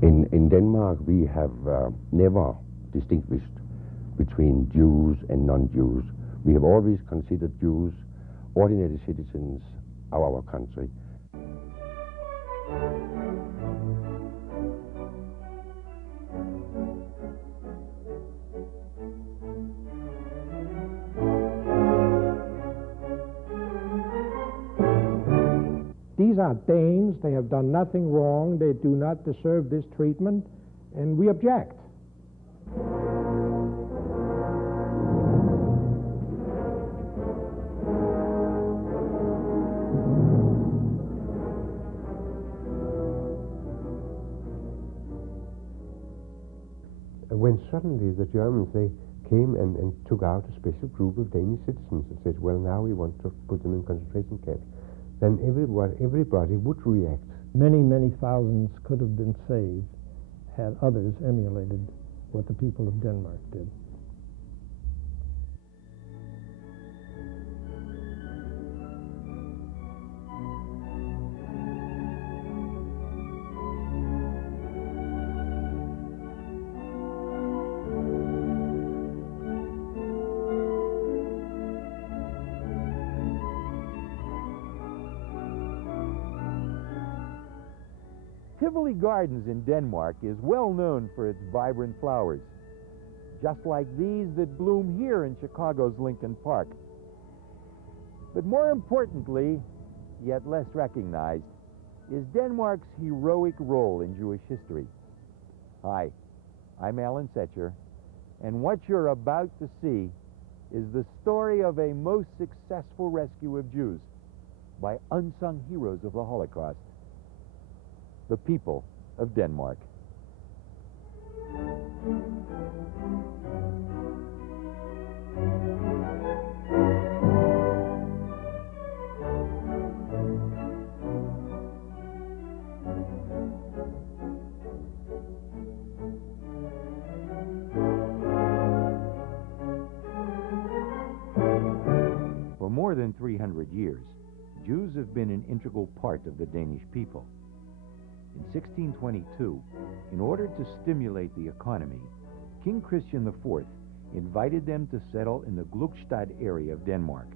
In Denmark, we have never distinguished between Jews and non-Jews. We have always considered Jews ordinary citizens of our country. These are Danes. They have done nothing wrong. They do not deserve this treatment, and we object. When suddenly the Germans, they came and took out a special group of Danish citizens and said, well, now we want to put them in concentration camps, then everybody would react. Many, many thousands could have been saved had others emulated what the people of Denmark did. Tivoli Gardens in Denmark is well known for its vibrant flowers, just like these that bloom here in Chicago's Lincoln Park. But more importantly, yet less recognized, is Denmark's heroic role in Jewish history. Hi, I'm Alan Setcher, and what you're about to see is the story of a most successful rescue of Jews by unsung heroes of the Holocaust, the people of Denmark. For more than 300 years, Jews have been an integral part of the Danish people. In 1622, in order to stimulate the economy, King Christian IV invited them to settle in the Glückstadt area of Denmark.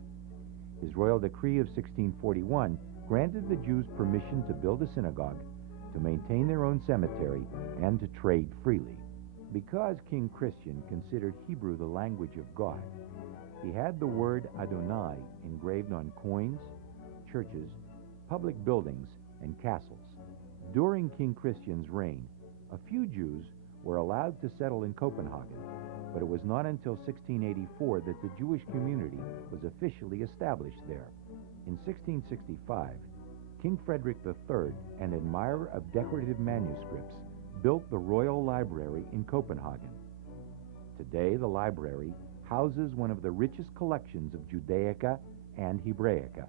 His royal decree of 1641 granted the Jews permission to build a synagogue, to maintain their own cemetery, and to trade freely. Because King Christian considered Hebrew the language of God, he had the word Adonai engraved on coins, churches, public buildings, and castles. During King Christian's reign, a few Jews were allowed to settle in Copenhagen, but it was not until 1684 that the Jewish community was officially established there. In 1665, King Frederick III, an admirer of decorative manuscripts, built the Royal Library in Copenhagen. Today, the library houses one of the richest collections of Judaica and Hebraica.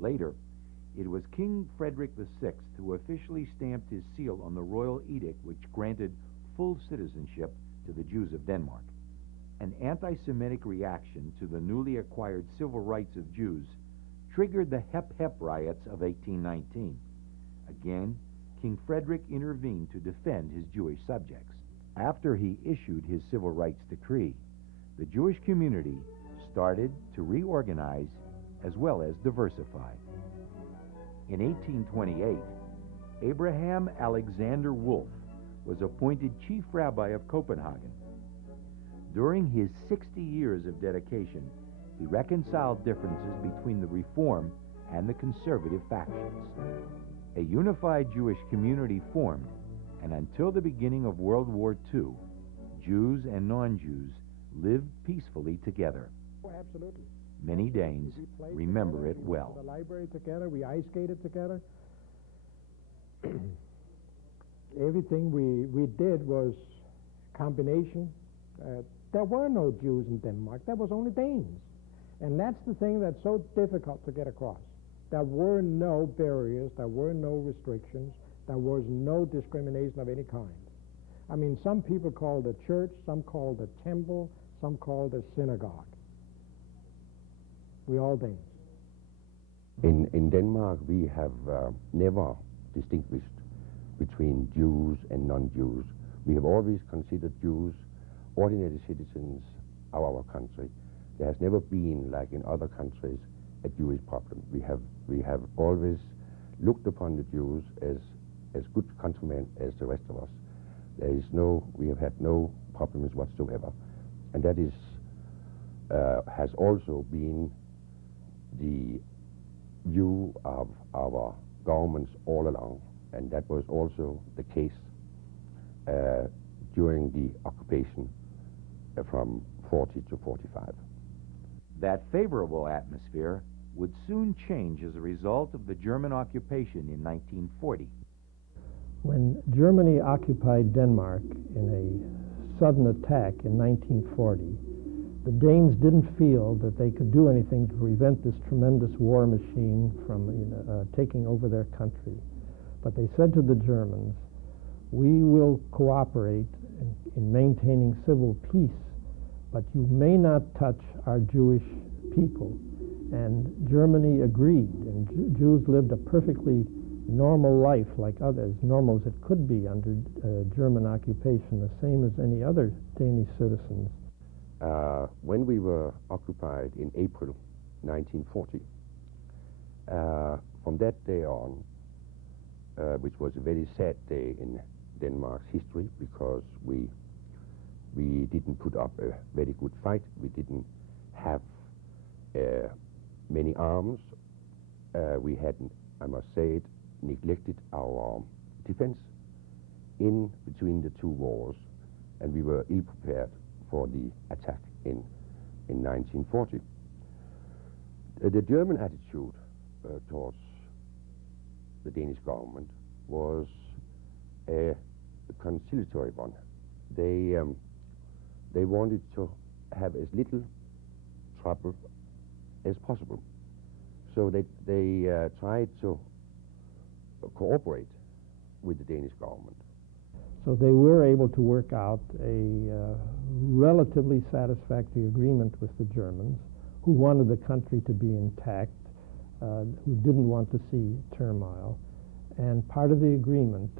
Later, it was King Frederick VI who officially stamped his seal on the royal edict which granted full citizenship to the Jews of Denmark. An anti-Semitic reaction to the newly acquired civil rights of Jews triggered the Hep Hep riots of 1819. Again, King Frederick intervened to defend his Jewish subjects. After he issued his civil rights decree, the Jewish community started to reorganize as well as diversify. In 1828, Abraham Alexander Wolf was appointed chief rabbi of Copenhagen. During his 60 years of dedication, he reconciled differences between the Reform and the conservative factions. A unified Jewish community formed, and until the beginning of World War II, Jews and non-Jews lived peacefully together. Oh, absolutely. Many Danes We played remember together, it we went well. to the library together, we ice skated together. Everything we did was combination. There were no Jews in Denmark. There was only Danes. And that's the thing that's so difficult to get across. There were no barriers. There were no restrictions. There was no discrimination of any kind. I mean, some people called it a church, some called it a temple, some called it a synagogue. We all Danes. In Denmark, we have never distinguished between Jews and non-Jews. We have always considered Jews ordinary citizens of our country. There has never been, like in other countries, a Jewish problem. We have always looked upon the Jews as good countrymen as the rest of us. We have had no problems whatsoever, and that is has also been the view of our governments all along, and that was also the case during the occupation from 40 to 45. That favorable atmosphere would soon change as a result of the German occupation in 1940. When Germany occupied Denmark in a sudden attack in 1940, the Danes didn't feel that they could do anything to prevent this tremendous war machine from taking over their country. But they said to the Germans, "We will cooperate in maintaining civil peace, but you may not touch our Jewish people." And Germany agreed, and Jews lived a perfectly normal life like others, normal as it could be under German occupation, the same as any other Danish citizens. When we were occupied in April 1940, from that day on, which was a very sad day in Denmark's history, because we didn't put up a very good fight. We didn't have many arms. We hadn't, I must say it, neglected our defense in between the two wars, and we were ill prepared for the attack in 1940. The German attitude towards the Danish government was a conciliatory one. They wanted to have as little trouble as possible, so they tried to cooperate with the Danish government. So they were able to work out a relatively satisfactory agreement with the Germans, who wanted the country to be intact, who didn't want to see turmoil. And part of the agreement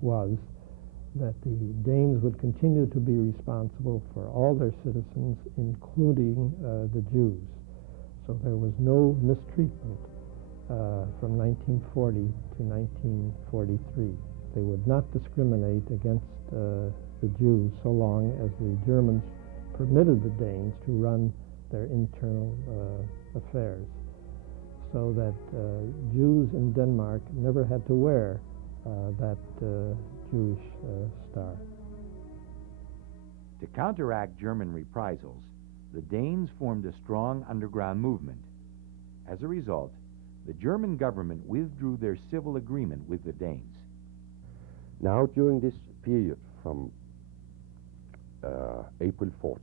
was that the Danes would continue to be responsible for all their citizens, including the Jews. So there was no mistreatment from 1940 to 1943. They would not discriminate against the Jews so long as the Germans permitted the Danes to run their internal affairs, so that Jews in Denmark never had to wear that Jewish star. To counteract German reprisals, the Danes formed a strong underground movement. As a result, the German government withdrew their civil agreement with the Danes. Now, during this period from April 40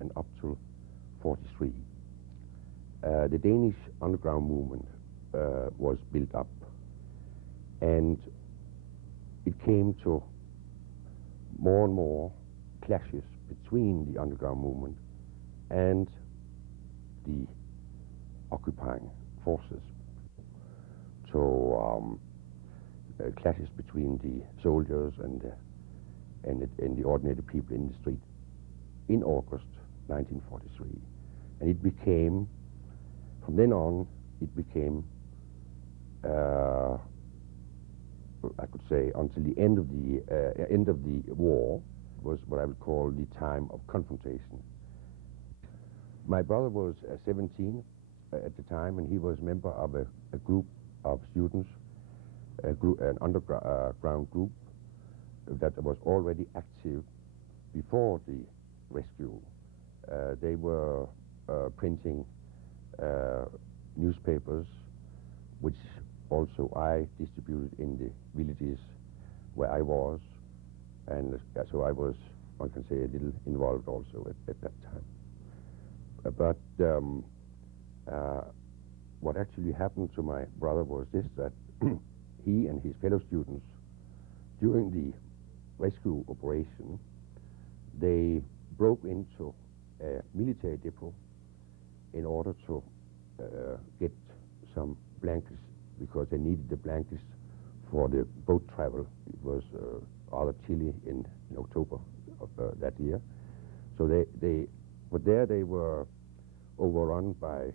and up to 43, the Danish underground movement was built up, and it came to more and more clashes between the underground movement and the occupying forces. So clashes between the soldiers and the ordinary people in the street in August 1943. And it became, from then on, it became, I could say, until the end of the war, was what I would call the time of confrontation. My brother was 17 at the time, and he was a member of a group of students, an underground group that was already active before the rescue. They were printing newspapers, which also I distributed in the villages where I was, and so I was, one can say, a little involved also at that time. But what actually happened to my brother was this, that he and his fellow students, during the rescue operation, they broke into a military depot in order to get some blankets, because they needed the blankets for the boat travel. It was rather chilly in October of that year. So but there they were overrun by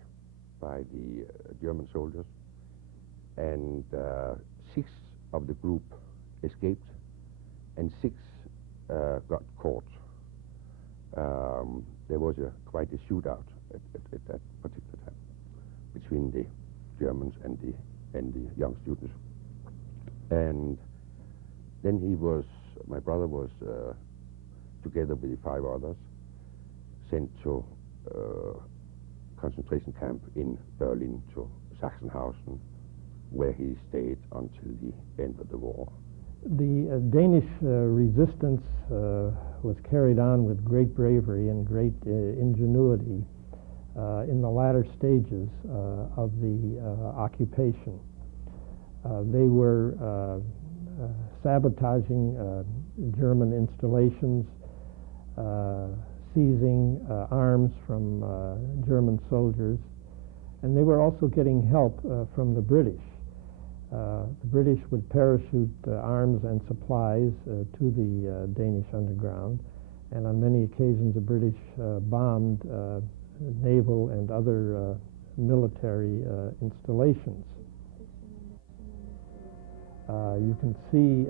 the German soldiers, and 6 of the group escaped, and 6 got caught. There was quite a shootout at that particular time between the Germans and the young students. And then my brother was, together with the 5 others, sent to concentration camp in Berlin, to Sachsenhausen, where he stayed until the end of the war. The Danish resistance was carried on with great bravery and great ingenuity in the latter stages of the occupation. They were sabotaging German installations, seizing arms from German soldiers, and they were also getting help from the British. The British would parachute arms and supplies to the Danish underground, and on many occasions the British bombed naval and other military installations. You can see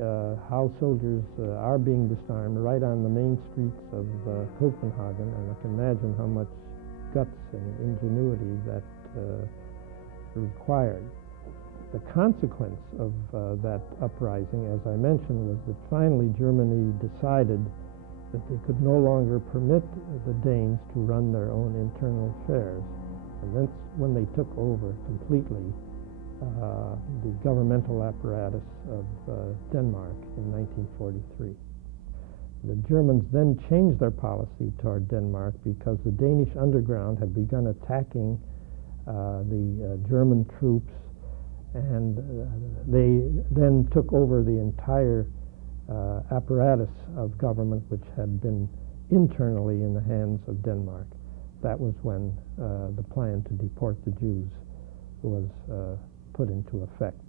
how soldiers are being disarmed right on the main streets of Copenhagen, and I can imagine how much guts and ingenuity that required. The consequence of that uprising, as I mentioned, was that finally Germany decided that they could no longer permit the Danes to run their own internal affairs, and that's when they took over completely the governmental apparatus of Denmark in 1943. The Germans then changed their policy toward Denmark because the Danish underground had begun attacking the German troops, and they then took over the entire apparatus of government, which had been internally in the hands of Denmark. That was when the plan to deport the Jews was put into effect.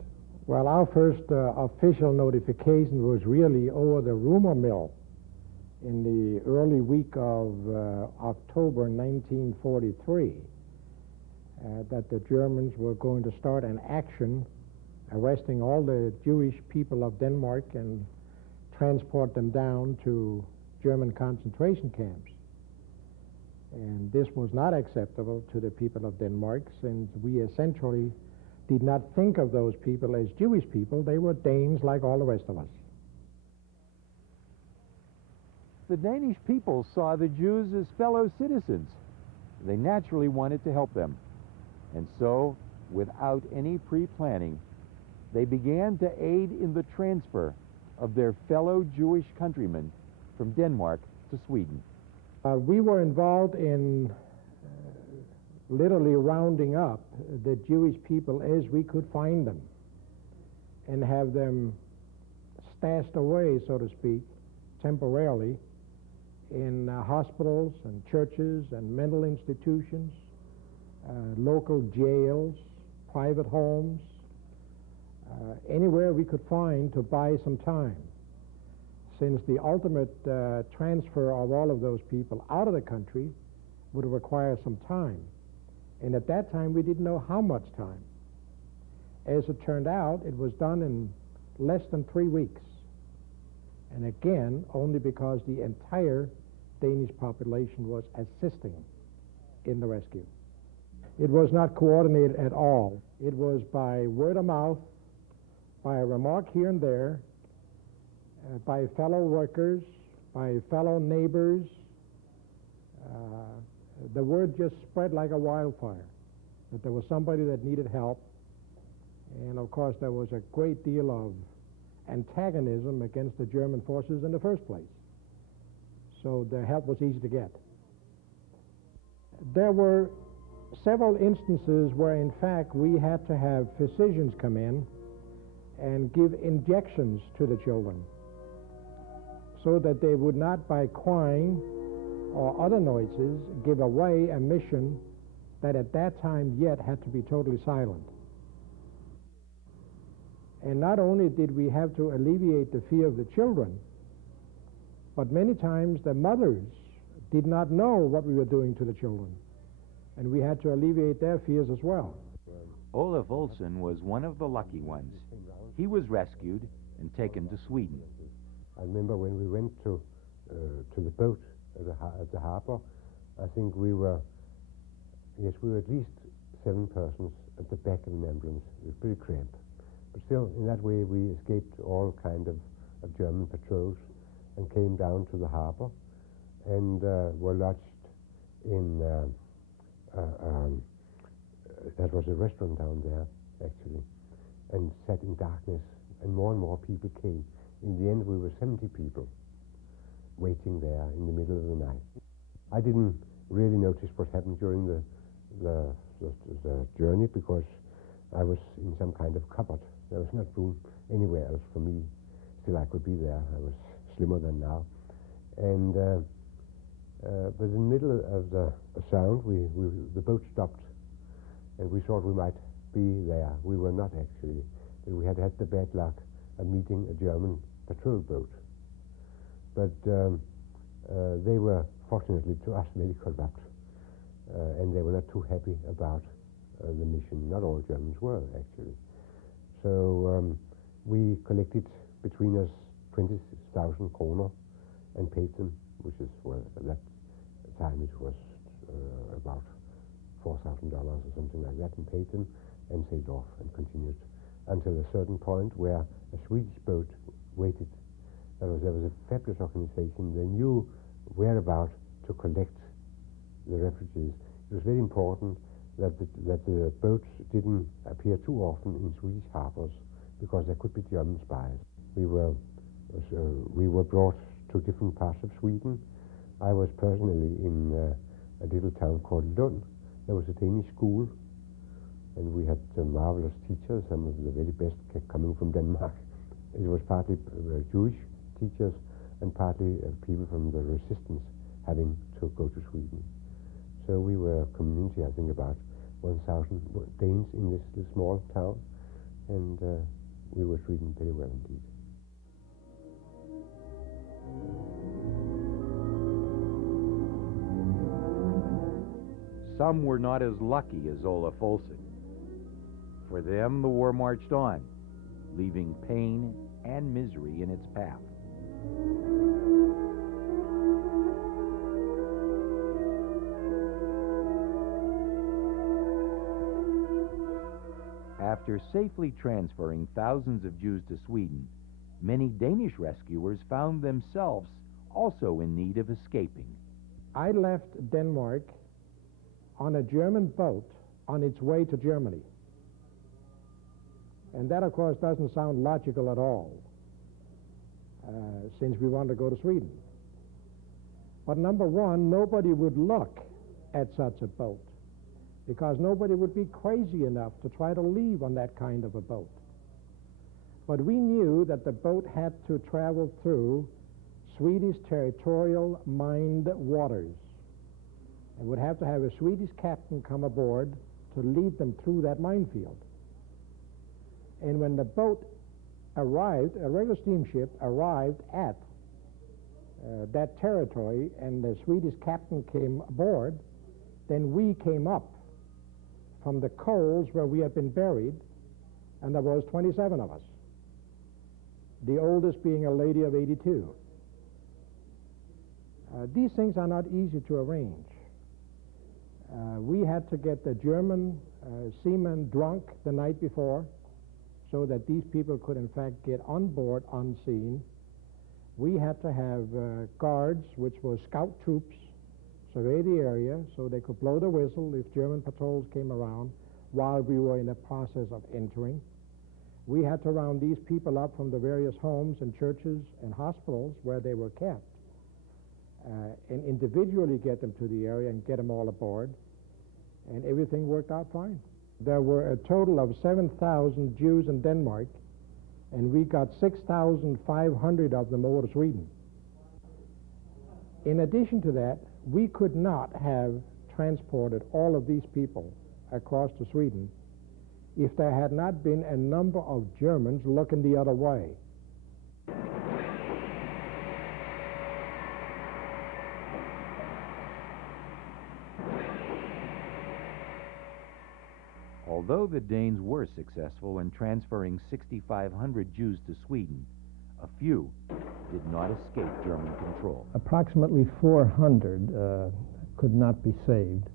Well, our first official notification was really over the rumor mill in the early week of October 1943, that the Germans were going to start an action arresting all the Jewish people of Denmark and transport them down to German concentration camps. And this was not acceptable to the people of Denmark, since we essentially did not think of those people as Jewish people. They were Danes like all the rest of us. The Danish people saw the Jews as fellow citizens. They naturally wanted to help them. And so, without any pre-planning, they began to aid in the transfer of their fellow Jewish countrymen from Denmark to Sweden. We were involved in literally rounding up the Jewish people as we could find them and have them stashed away, so to speak, temporarily in hospitals and churches and mental institutions, local jails, private homes, anywhere we could find to buy some time, since the ultimate transfer of all of those people out of the country would require some time. And at that time, we didn't know how much time. As it turned out, it was done in less than 3 weeks. And again, only because the entire Danish population was assisting in the rescue. It was not coordinated at all. It was by word of mouth, by a remark here and there, by fellow workers, by fellow neighbors. The word just spread like a wildfire that there was somebody that needed help. And of course, there was a great deal of antagonism against the German forces in the first place. So the help was easy to get. There were several instances where, in fact, we had to have physicians come in and give injections to the children so that they would not, by crying or other noises, give away a mission that at that time yet had to be totally silent. And not only did we have to alleviate the fear of the children, but many times the mothers did not know what we were doing to the children, and we had to alleviate their fears as well. Olaf Olsen was one of the lucky ones. He was rescued and taken to Sweden. I remember when we went to the boat at the harbor, I think we were at least 7 persons at the back of an ambulance. It was pretty cramped. But still, in that way, we escaped all kind of German patrols and came down to the harbor and were lodged in, that was a restaurant down there, actually, and sat in darkness, and more people came. In the end, we were 70 people waiting there in the middle of the night. I didn't really notice what happened during the journey because I was in some kind of cupboard. There was not room anywhere else for me. Still, I could be there. I was slimmer than now. And but in the middle of the sound, the boat stopped, and we thought we might be there. We were not actually. We had had the bad luck of meeting a German patrol boat. But they were, fortunately to us, very corrupt, and they were not too happy about the mission. Not all Germans were, actually. So we collected between us 20,000 kroner and paid them, which is, well, at that time it was about $4,000 or something like that, and paid them and sailed off and continued until a certain point where a Swedish boat waited. There was a fabulous organization. They knew whereabout to collect the refugees. It was very important that the boats didn't appear too often in Swedish harbors because there could be German spies. We were brought to different parts of Sweden. I was personally in a little town called Lund. There was a Danish school, and we had marvelous teachers, some of the very best coming from Denmark. It was partly Jewish teachers and partly people from the resistance having to go to Sweden. So we were a community, I think, about 1,000 Danes in this little small town, and we were treated very well indeed. Some were not as lucky as Olaf Olsen. For them, the war marched on, leaving pain and misery in its path. After safely transferring thousands of Jews to Sweden, many Danish rescuers found themselves also in need of escaping. I left Denmark on a German boat on its way to Germany. And that, of course, doesn't sound logical at all, since we want to go to Sweden. But number one, nobody would look at such a boat, because nobody would be crazy enough to try to leave on that kind of a boat. But we knew that the boat had to travel through Swedish territorial mined waters, and would have to have a Swedish captain come aboard to lead them through that minefield. And when the boat arrived, a regular steamship arrived at that territory, and the Swedish captain came aboard, then we came up from the coals where we had been buried, and there was 27 of us, the oldest being a lady of 82. These things are not easy to arrange. We had to get the German seamen drunk the night before so that these people could in fact get on board unseen. We had to have guards, which were scout troops, survey the area so they could blow the whistle if German patrols came around while we were in the process of entering. We had to round these people up from the various homes and churches and hospitals where they were kept, and individually get them to the area and get them all aboard, and everything worked out fine. There were a total of 7,000 Jews in Denmark, and we got 6,500 of them over to Sweden. In addition to that, we could not have transported all of these people across to Sweden if there had not been a number of Germans looking the other way. Although the Danes were successful in transferring 6,500 Jews to Sweden, a few did not escape German control. Approximately 400 could not be saved.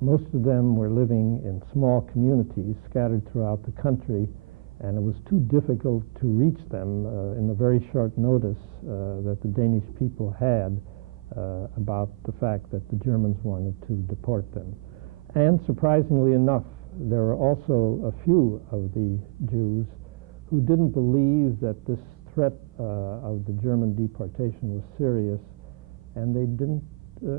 Most of them were living in small communities scattered throughout the country, and it was too difficult to reach them in the very short notice that the Danish people had about the fact that the Germans wanted to deport them. And surprisingly enough, there were also a few of the Jews who didn't believe that this threat of the German deportation was serious, and they didn't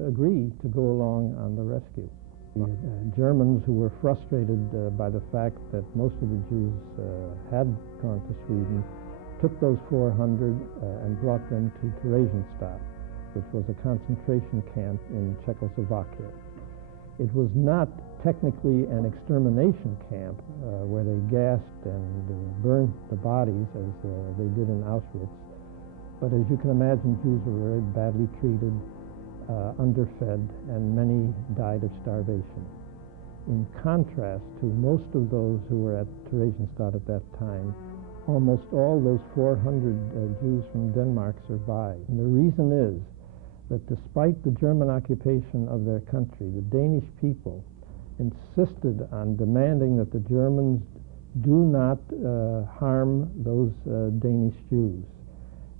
agree to go along on the rescue. The Germans, who were frustrated by the fact that most of the Jews had gone to Sweden, took those 400 and brought them to Theresienstadt, which was a concentration camp in Czechoslovakia. It was not technically an extermination camp where they gassed and burned the bodies as they did in Auschwitz, but as you can imagine, Jews were very badly treated, underfed, and many died of starvation. In contrast to most of those who were at Theresienstadt at that time, almost all those 400 Jews from Denmark survived. And the reason is that despite the German occupation of their country, the Danish people insisted on demanding that the Germans do not harm those Danish Jews.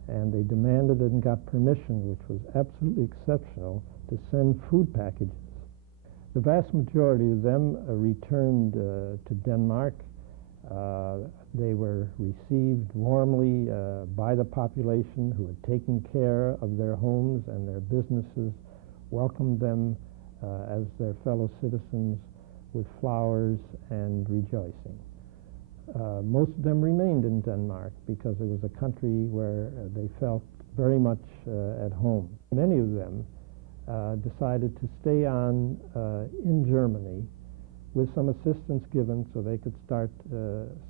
And they demanded and got permission, which was absolutely exceptional, to send food packages. The vast majority of them returned to Denmark. They were received warmly by the population who had taken care of their homes and their businesses, welcomed them as their fellow citizens with flowers and rejoicing. Most of them remained in Denmark because it was a country where they felt very much at home. Many of them decided to stay on in Germany with some assistance given so they could start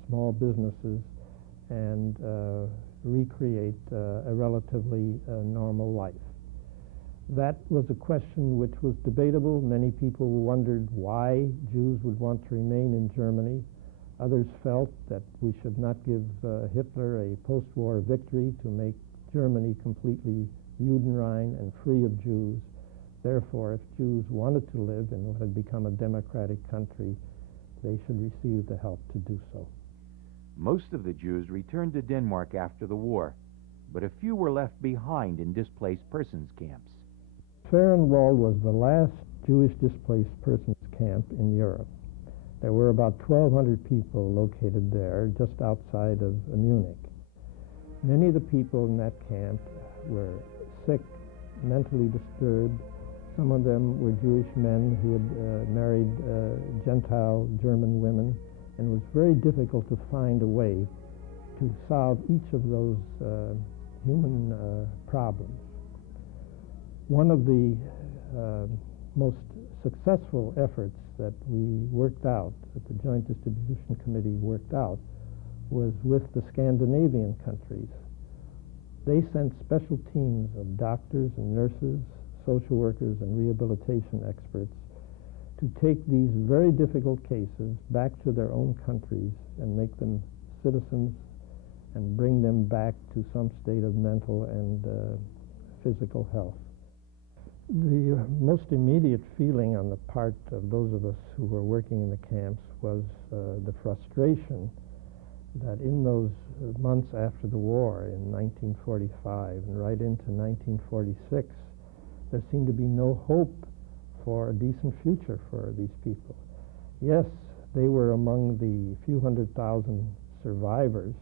small businesses and recreate a relatively normal life. That was a question which was debatable. Many people wondered why Jews would want to remain in Germany. Others felt that we should not give Hitler a post-war victory to make Germany completely Judenrein and free of Jews. Therefore, if Jews wanted to live in what had become a democratic country, they should receive the help to do so. Most of the Jews returned to Denmark after the war, but a few were left behind in displaced persons camps. Fehrenwald was the last Jewish displaced persons camp in Europe. There were about 1,200 people located there, just outside of Munich. Many of the people in that camp were sick, mentally disturbed. Some of them were Jewish men who had married Gentile German women, and it was very difficult to find a way to solve each of those human problems. One of the most successful efforts that we worked out, that the Joint Distribution Committee worked out, was with the Scandinavian countries. They sent special teams of doctors and nurses, social workers, and rehabilitation experts to take these very difficult cases back to their own countries and make them citizens and bring them back to some state of mental and physical health. The most immediate feeling on the part of those of us who were working in the camps was the frustration that in those months after the war in 1945 and right into 1946, there seemed to be no hope for a decent future for these people. Yes, they were among the few 100,000 survivors,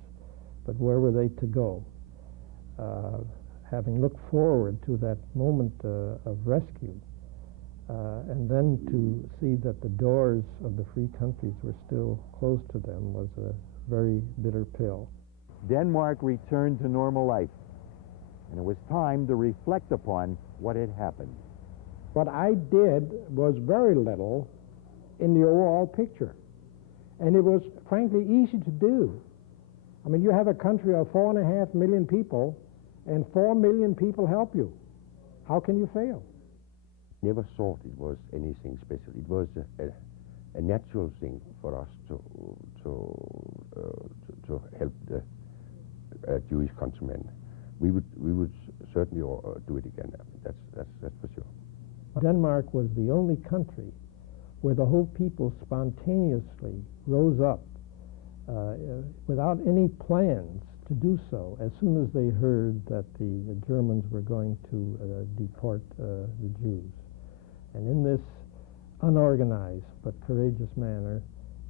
but where were they to go? Having looked forward to that moment of rescue, and then to see that the doors of the free countries were still closed to them was a very bitter pill. Denmark returned to normal life, and it was time to reflect upon what had happened. What I did was very little in the overall picture, and it was frankly easy to do. I mean, you have a country of 4.5 million people, and 4 million people help you. How can you fail? Never thought it was anything special. It was a natural thing for us to help the Jewish countrymen. We would certainly do it again. That's for sure. Denmark was the only country where the whole people spontaneously rose up without any plans to do so as soon as they heard that the Germans were going to deport the Jews. And in this unorganized but courageous manner,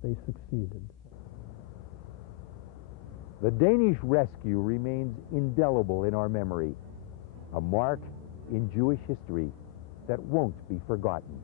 they succeeded. The Danish rescue remains indelible in our memory, a mark in Jewish history that won't be forgotten.